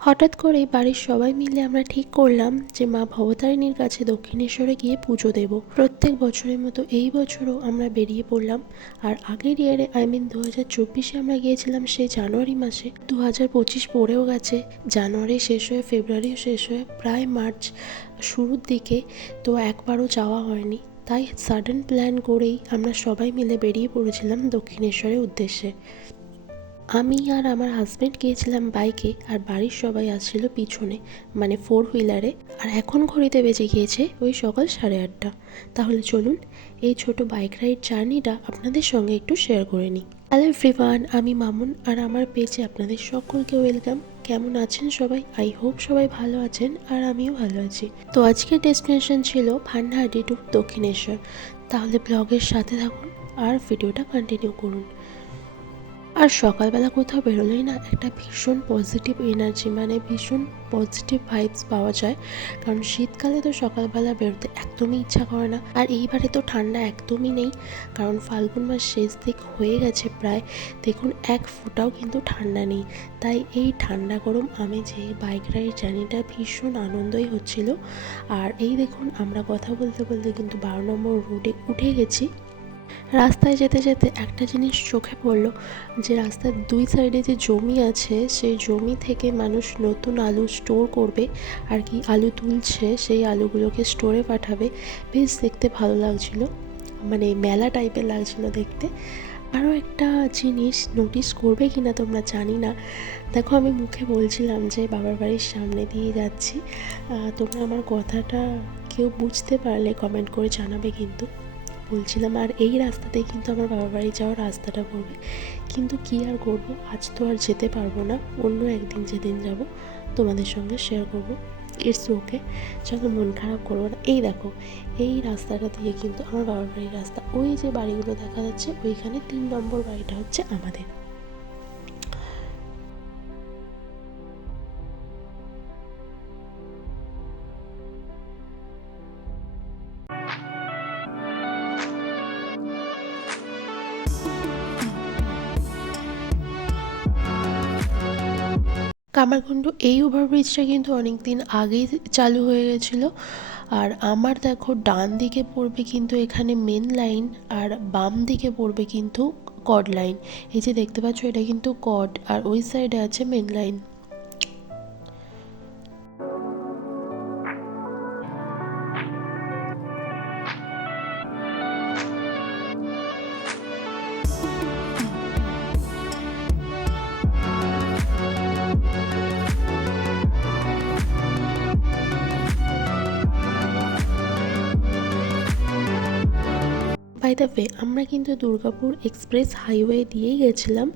হঠাৎ করেই বাড়ির সবাই মিলে আমরা ঠিক করলাম যে মা ভবতারিণীর কাছে দক্ষিণেশ্বরে গিয়ে পুজো দেব। প্রত্যেক বছরের মতো এই বছরও আমরা বেরিয়ে পড়লাম। আর আগের ইয়ারে আই মিন দু হাজার চব্বিশে আমরা গিয়েছিলাম সেই জানুয়ারি মাসে। দু হাজার পঁচিশ পড়েও গেছে। জানুয়ারি শেষ হয়ে, ফেব্রুয়ারিও শেষ হয়ে প্রায় মার্চ শুরুর দিকে তো একবারও যাওয়া হয়নি। তাই সাডেন প্ল্যান করেই আমরা সবাই মিলে বেরিয়ে পড়েছিলাম দক্ষিণেশ্বরের উদ্দেশ্যে। আমি আর আমার হাজব্যান্ড গিয়েছিলাম বাইকে আর বাড়ির সবাই আসছিল পিছনে মানে ফোর হুইলারে আর এখন ঘড়িতে বেজে গিয়েছে ওই সকাল সাড়ে আটটা। তাহলে চলুন, এই ছোট বাইক রাইড জার্নিটা আপনাদের সঙ্গে একটু শেয়ার করে নিই। হ্যালো এভরিওয়ান আমি মামুন, আর আমার পেজে আপনাদের সকলকে ওয়েলকাম কেমন আছেন সবাই? আই হোপ সবাই ভালো আছেন, আর আমিও ভালো আছি। তো আজকের ডেস্টিনেশন ছিল ভান্ডাহাটি টু দক্ষিণেশ্বর। তাহলে ব্লগের সাথে থাকুন, আর ভিডিওটা কন্টিনিউ করুন। আর সকালবেলা কোথাও বেরোলেই না একটা ভীষণ পজিটিভ এনার্জি মানে ভীষণ পজিটিভ ভাইবস পাওয়া যায়। কারণ শীতকালে তো সকালবেলা বেরোতে একদমই ইচ্ছা করে না। আর এইবারে তো ঠান্ডা একদমই নেই। কারণ ফাল্গুন মাস শেষ দিক হয়ে গেছে প্রায়। দেখুন, এক ফোঁটাও কিন্তু ঠান্ডা নেই। তাই এই ঠান্ডা গরম আমি যে বাইক রাইড জার্নিটা ভীষণ আনন্দই হচ্ছিল। আর এই দেখুন, আমরা কথা বলতে বলতে কিন্তু বারো নম্বর রোডে উঠে গেছি। রাস্তায় যেতে যেতে একটা জিনিস চোখে পড়ল, যে রাস্তার দুই সাইডে যে জমি আছে, সেই জমি থেকে মানুষ নতুন আলু স্টোর করবে, আর কি আলু তুলছে, সেই আলুগুলোকে স্টোরে পাঠাবে। বেশ দেখতে ভালো লাগছিল মানে মেলা টাইপের লাগছিল দেখতে। আরও একটা জিনিস নোটিস করবে কি না তোমরা জানি না। দেখো, আমি মুখে বলছিলাম যে বাবার বাড়ির সামনে দিয়ে যাচ্ছি। তোমরা আমার কথাটা কেউ বুঝতে পারলে কমেন্ট করে জানাবে কিন্তু। বলছিলাম, আর এই রাস্তাতেই কিন্তু আমার বাবার বাড়ি যাওয়ার রাস্তাটা পড়বে। কিন্তু কি আর করব? আজ তো আর যেতে পারব না। অন্য একদিন যেদিন যাব, তোমাদের সঙ্গে শেয়ার করব। ইটস ওকে চলো, মন খারাপ করব না। এই দেখো, এই রাস্তাটা দিয়ে কিন্তু আমার বাবার বাড়ির রাস্তা। ওই যে বাড়িগুলো দেখা যাচ্ছে, ওইখানে তিন নম্বর বাড়িটা হচ্ছে আমাদের। কামারকুণ্ড এই ওভারব্রিজটা কিন্তু অনেক দিন আগেই চালু হয়ে গেছিল। আর আমার দেখো, ডান দিকে পড়বে কিন্তু এখানে মেন লাইন আর বাম দিকে পড়বে কিন্তু কড লাইন এই যে দেখতে পাচ্ছ, এটা কিন্তু কড আর ওই সাইডে আছে main line by the way, আমরা কিন্তু দুর্গাপুর এক্সপ্রেস হাইওয়ে দিয়েই গেছিলাম।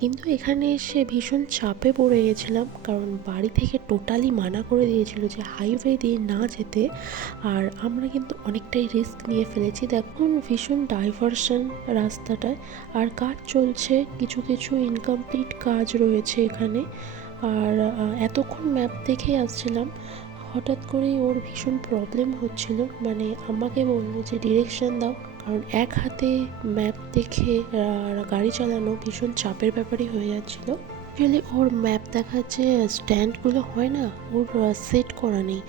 কিন্তু এখানে এসে ভীষণ চাপে পড়ে গেছিলাম, কারণ বাড়ি থেকে টোটালি মানা করে দিয়েছিল যে হাইওয়ে দিয়ে না যেতে। আর আমরা কিন্তু অনেকটাই রিস্ক নিয়ে ফেলেছি। দেখুন, ভীষণ ডাইভারশন রাস্তাটায়। আর কাজ চলছে, কিছু কিছু ইনকমপ্লিট কাজ রয়েছে এখানে। আর এতক্ষণ ম্যাপ দেখেই আসছিলাম, হঠাৎ করেই ওর ভীষণ প্রবলেম হচ্ছিল। মানে আমাকে বলল যে ডিরেকশন দাও। কারণ এক হাতে ম্যাপ দেখে গাড়ি চালানো ভীষণ চাপের ব্যাপারই হয়ে যাচ্ছিল। অ্যাকচুয়ালি ওর ম্যাপ দেখার যে স্ট্যান্ডগুলো হয় না, ওর সেট করা নেই।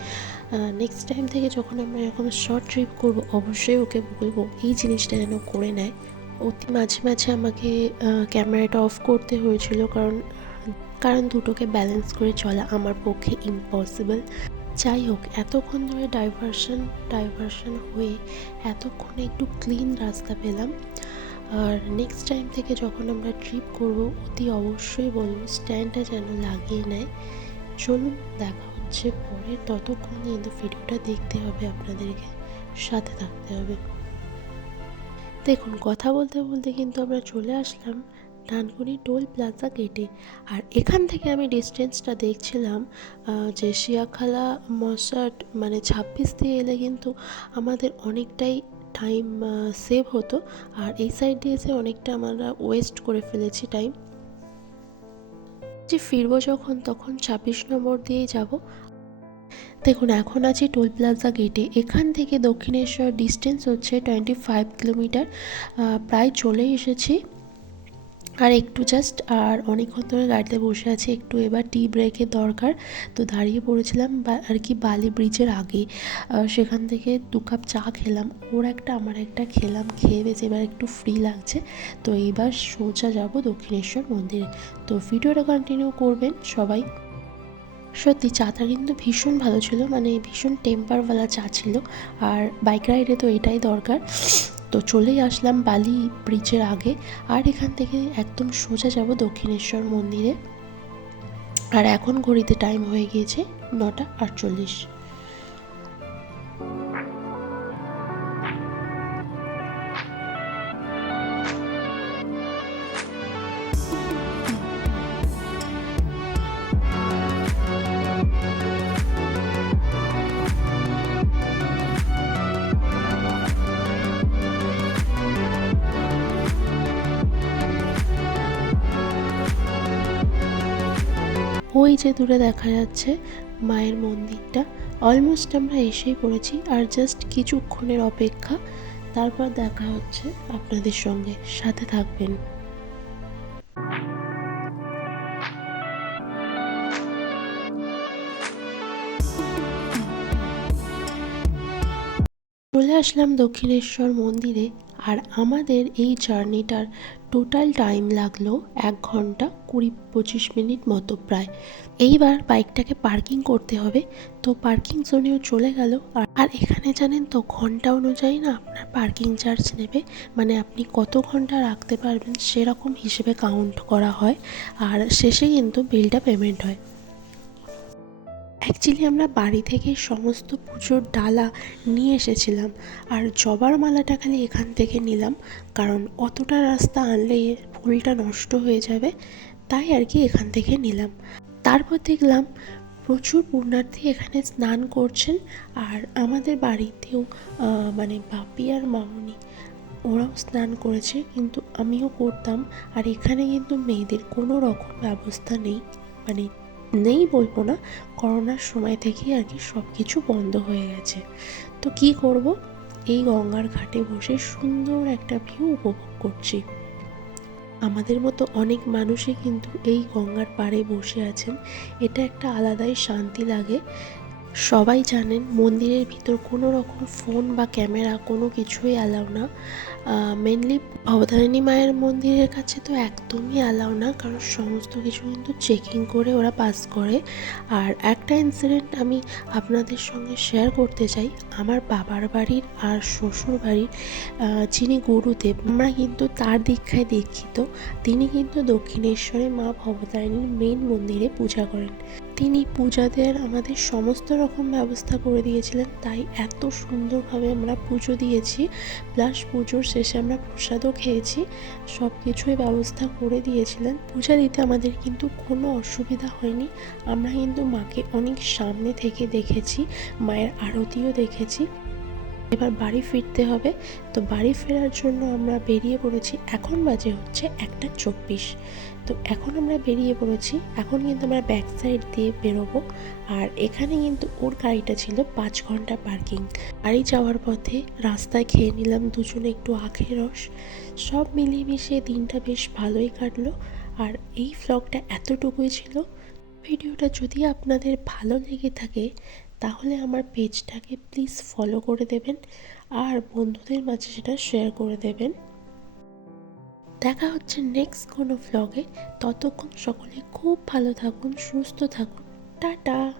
নেক্সট টাইম থেকে যখন আমরা এরকম শর্ট ট্রিপ করব, অবশ্যই ওকে বলব, এই জিনিসটা যেন করে নেয়। অতি মাঝে মাঝে আমাকে ক্যামেরাটা অফ করতে হয়েছিল, কারণ কারণ দুটোকে ব্যালেন্স করে চলা আমার পক্ষে ইম্পসিবল যাই হোক, এতক্ষণ ধরে ডাইভারশন ডাইভারশন হয়ে এতক্ষণে একটু ক্লিন রাস্তা পেলাম। আর নেক্সট টাইম থেকে যখন আমরা ট্রিপ করব, অতি অবশ্যই বলব স্ট্যান্ডটা যেন লাগিয়ে নেয়। চলুন, দেখা হচ্ছে পরে। ততক্ষণ কিন্তু ভিডিওটা দেখতে হবে আপনাদেরকে, সাথে থাকতে হবে। দেখুন, কথা বলতে বলতে কিন্তু আমরা চলে আসলাম। ডানকুনি টোল প্লাজা গেটে। আর এখান থেকে আমি ডিস্টেন্সটা দেখছিলাম যে শিয়াখালা, মশাট মানে ছাব্বিশ দিয়ে এলে কিন্তু আমাদের অনেকটাই টাইম সেভ হতো। আর এই সাইড দিয়ে এসে অনেকটা আমরা ওয়েস্ট করে ফেলেছি টাইম যে ফিরবো যখন, তখন ছাব্বিশ নম্বর দিয়েই যাব। দেখুন, এখন আছি টোল প্লাজা গেটে। এখান থেকে দক্ষিণেশ্বর ডিস্টেন্স হচ্ছে টোয়েন্টি ফাইভ কিলোমিটার প্রায় চলে এসেছি। আর একটু জাস্ট আর অনেকক্ষণ ধরে গাড়িতে বসে আছি, একটু এবার টি ব্রেকের দরকার। তো দাঁড়িয়ে পড়েছিলাম আর কি বালি ব্রিজের আগে। সেখান থেকে দু কাপ চা খেলাম। ওর একটা, আমার একটা খেলাম, খেয়ে বেশ এবার একটু ফ্রি লাগছে। তো এইবার সোজা যাব দক্ষিণেশ্বর মন্দিরে। তো ভিডিওটা কন্টিনিউ করবেন সবাই। সত্যি, চাটা কিন্তু ভীষণ ভালো ছিল। মানে ভীষণ টেম্পারওয়ালা চা ছিল। আর বাইক রাইডে তো এটাই দরকার। তো চলেই আসলাম বালি ব্রিজের আগে, আর এখান থেকে একদম সোজা যাব দক্ষিণেশ্বর মন্দিরে। আর এখন ঘড়িতে টাইম হয়ে গিয়েছে নটা আটচল্লিশ। ওই যে দূরে দেখা যাচ্ছে মায়ের মন্দিরটা। অলমোস্ট আমরা এসেই পড়েছি আর জাস্ট কিছুক্ষণের অপেক্ষা। তারপর দেখা হচ্ছে আপনাদের সঙ্গে। সাথে থাকবেন। চলে আসলাম দক্ষিণেশ্বর মন্দিরে। আর আমাদের এই জার্নিটার টোটাল টাইম লাগল এক ঘণ্টা কুড়ি পঁচিশ মিনিট মতো প্রায়। এইবার বাইকটাকে পার্কিং করতে হবে। তো পার্কিং জোনেও চলে গেল। আর- এখানে জানেন তো, ঘণ্টা অনুযায়ী না আপনার পার্কিং চার্জ নেবে। মানে আপনি কত ঘণ্টা রাখতে পারবেন সেরকম হিসেবে কাউন্ট করা হয়। আর শেষে কিন্তু বিলটা পেমেন্ট হয়। অ্যাকচুয়ালি আমরা বাড়ি থেকে সমস্ত পুজোর ডালা নিয়ে এসেছিলাম আর জবার মালাটা খালি এখান থেকে নিলাম কারণ অতটা রাস্তা আনলে ফুলটা নষ্ট হয়ে যাবে, তাই আর কি এখান থেকে নিলাম। তারপর দেখলাম প্রচুর পুণ্যার্থী এখানে স্নান করছেন আর আমাদের বাড়িতেও মানে বাপি আর মামনি, ওরাও স্নান করেছে কিন্তু আমিও করতাম আর এখানে কিন্তু মেয়েদের কোনো রকম ব্যবস্থা নেই মানে নেই বলব না, করোনার সময় থেকেই আর কি সব কিছু বন্ধ হয়ে গেছে। তো কি করব? এই গঙ্গার ঘাটে বসে সুন্দর একটা ভিউ উপভোগ করছি। আমাদের মতো অনেক মানুষই কিন্তু এই গঙ্গার পাড়ে বসে আছেন। এটা একটা আলাদাই শান্তি লাগে। সবাই জানেন মন্দিরের ভিতর কোনো রকম ফোন বা ক্যামেরা কোনো কিছুই অ্যালাউ না। মেনলি ভবতারিণী মায়ের মন্দিরের কাছে তো একদমই অ্যালাউ না, কারণ সমস্ত কিছু কিন্তু চেকিং করে ওরা পাস করে। আর একটা ইনসিডেন্ট আমি আপনাদের সঙ্গে শেয়ার করতে চাই। আমার বাবার বাড়ির আর শ্বশুর বাড়ির যিনি গুরুদেব, আমরা কিন্তু তার দীক্ষায় দীক্ষিত। তিনি কিন্তু দক্ষিণেশ্বরে মা ভবতারিণীর মেন মন্দিরে পূজা করেন। তিনি পূজা দেওয়ার আমাদের সমস্ত রকম ব্যবস্থা করে দিয়েছিলেন, তাই এত সুন্দরভাবে আমরা পুজো দিয়েছি প্লাস পুজোর শেষে আমরা প্রসাদও খেয়েছি সব কিছুই ব্যবস্থা করে দিয়েছিলেন। পূজা দিতে আমাদের কিন্তু কোনো অসুবিধা হয়নি, আমরা কিন্তু মাকে অনেক সামনে থেকে দেখেছি, মায়ের আরতিও দেখেছি। এবার বাড়ি ফিরতে হবে। তো বাড়ি ফেরার জন্য আমরা বেরিয়ে পড়েছি। এখন বাজে হচ্ছে একটা চব্বিশ। তো এখন আমরা বেরিয়ে পড়েছি। এখন কিন্তু আমরা ব্যাক সাইড দিয়ে বেরোবো। আর এখানে কিন্তু ওর গাড়িটা ছিল পাঁচ ঘণ্টা পার্কিং বাড়ি যাওয়ার পথে রাস্তায় খেয়ে নিলাম দুজনে একটু আখের রস। সব মিলিয়ে মিশিয়ে দিনটা বেশ ভালোই কাটলো। আর এই ফ্লগটা এতটুকুই ছিল। ভিডিওটা যদি আপনাদের ভালো লেগে থাকে তাহলে আমার পেজটাকে প্লিজ ফলো করে দেবেন আর বন্ধুদের মাঝে সেটা শেয়ার করে দেবেন। দেখা হচ্ছে নেক্সট কোনো ভ্লগে ততক্ষণ সকলে খুব ভালো থাকুন, সুস্থ থাকুন। টাটা!